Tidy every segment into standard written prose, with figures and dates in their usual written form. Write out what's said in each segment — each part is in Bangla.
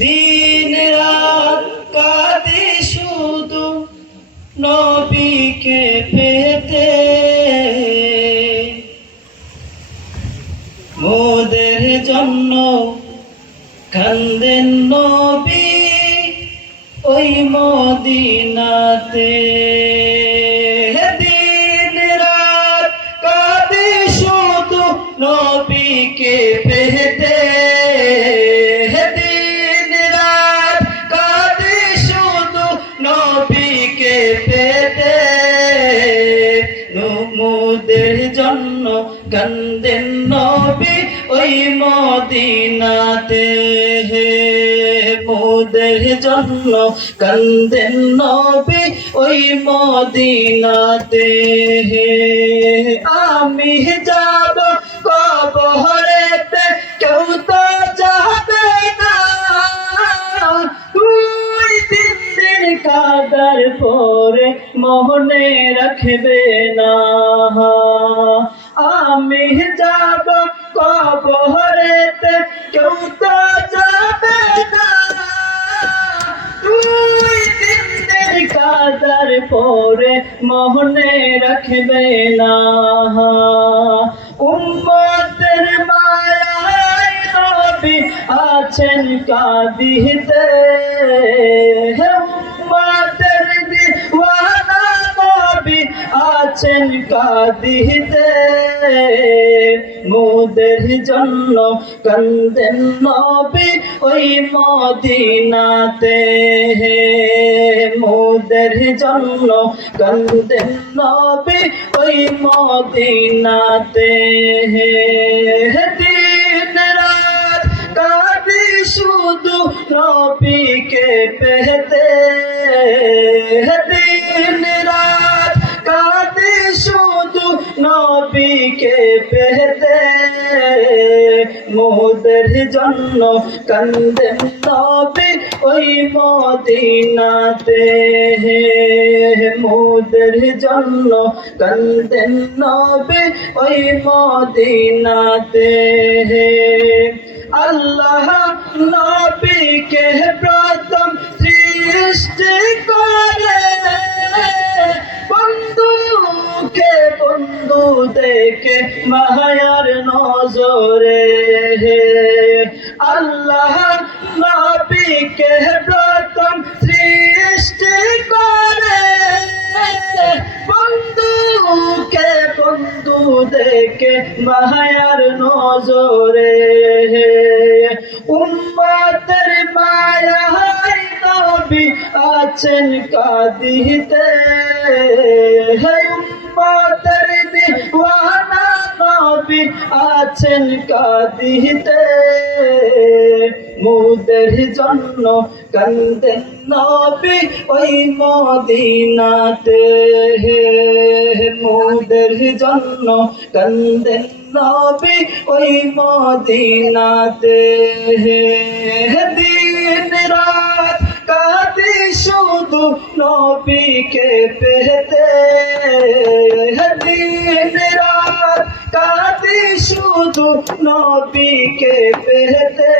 দিন রাত কাঁদি শুধু নবীকে পেতে, মোদের জন্য কান্দেন নবী ওই মদিনাতে। দিন রাত কাঁদি শুধু নবীকে পেতে, দিন রাত কাঁদি শুধু নবীকে পেতে, মোদের জন্য কান্দেন নবী ওই মদিনাতে। মোদের জন্য কান্দেন নবী ওই মদিনাতে। আমি যাব কবরেতে, কেউ তো যাবে না, তুই তিন দিন কাদার পরে মনে রাখবে না। আমি যাব কবরেতে, কেউ তো যাবে না, তুই তিন দিন কাদার পরে মনে রাখবে না। উম্মতের মায়ায় নবী আছেন কাঁদিতে, উম্মতের দিওয়ানা নবী আছেন কাঁদিতে, মোদের জন্য কান্দেন নবী ওই মদিনাতে। মোদের জন্য কান্দেন নবী ওই মদিনাতে। দিন রাত কাঁদি শুধু নবীকে পেতে, দিন রাত কাঁদি শুধু নবীকে পেতে, মোদের জন্য কান্দেন নবী ওই মদিনাতে। মোদের জন্য কান্দেন নবী ওই মদিনাতে। আল্লাহ নবীকে প্রথম সৃষ্টি করে, বন্ধুকে বন্ধু দেখে মায়ার নজরে। আল্লাহ নবীকে প্রথম সৃষ্টি করে, বন্ধুকে বন্ধু দেখে মায়ার নজরে। উম্মতের মায়ায় নবী আছেন কাঁদিতে, উম্মতের দিওয়ানা নবী আছেন কাঁদিতে, মোদের জন্য কান্দেন নবী ওই মদিনাতে। মোদের জন্য কান্দেন নবী ওই মদিনাতে। দিন রাত কাঁদি শুধু নবীকে পেতে, দিন রাত কাঁদি শুধু নবীকে পেতে,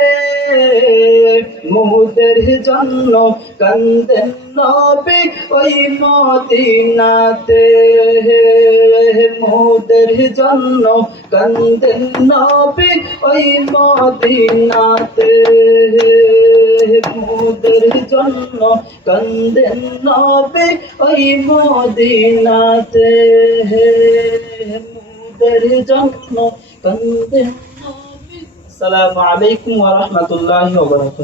মোদের জন্য কান্দেন নবী ওই মদিনাতে। মোদের জন্য কান্দেন নবী ওই মদিনাতে। মোদের জন্য কান্দেন নবী ওই মদিনাতে। মোদের জন্য কান্দেন নবী। আসসালামু আলাইকুম ওয়া রাহমাতুল্লাহি ওয়া বারাকাতুহু।